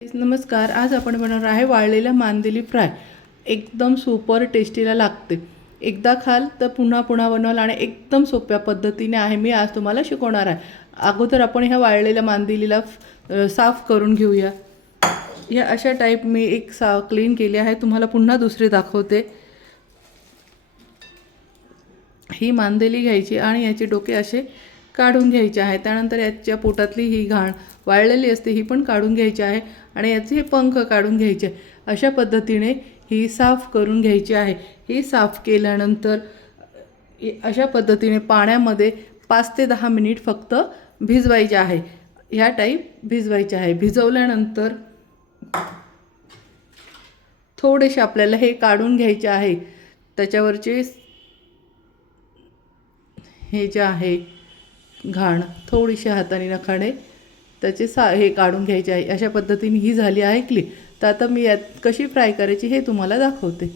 नमस्कार. आज आपण बनवणार आहे वाळलेला मांदेली फ्राय. एकदम सुपर टेस्टीला लागते. एकदा खाल तर पुन्हा पुन्हा बनवाल आणि एकदम सोप्या पद्धतीने आहे मी आज तुम्हाला शिकवणार आहे. अगोदर आपण ह्या वाळलेल्या मांदेलीला साफ करून घेऊया. या अशा टाईप मी एक क्लीन केली आहे. तुम्हाला पुन्हा दुसरी दाखवते. ही मांदेली घ्यायची आणि याचे डोके असे काढून घ्यायचे आहे. त्यानंतर याच्या पोटातली ही घाण वाळलेली असते ही पण काढून घ्यायची आहे आणि याचे हे पंख काढून घ्यायचे. अशा पद्धतीने ही साफ करून घ्यायची आहे. ही साफ केल्यानंतर अशा पद्धतीने पाण्यामध्ये 5 ते 10 मिनिट फक्त भिजवायचे आहे. ह्या टाईप भिजवायचे आहे. भिजवल्यानंतर थोडेसे आपल्याला हे काढून घ्यायचे आहे. त्याच्यावरचे हे जे आहे घाण थोडीशी हाताने नखाने त्याचे हे काढून घ्यायचे आहे. अशा पद्धतीने ही झाली आहे क्लीन. तर आता मी यात कशी फ्राय करायची हे तुम्हाला दाखवते.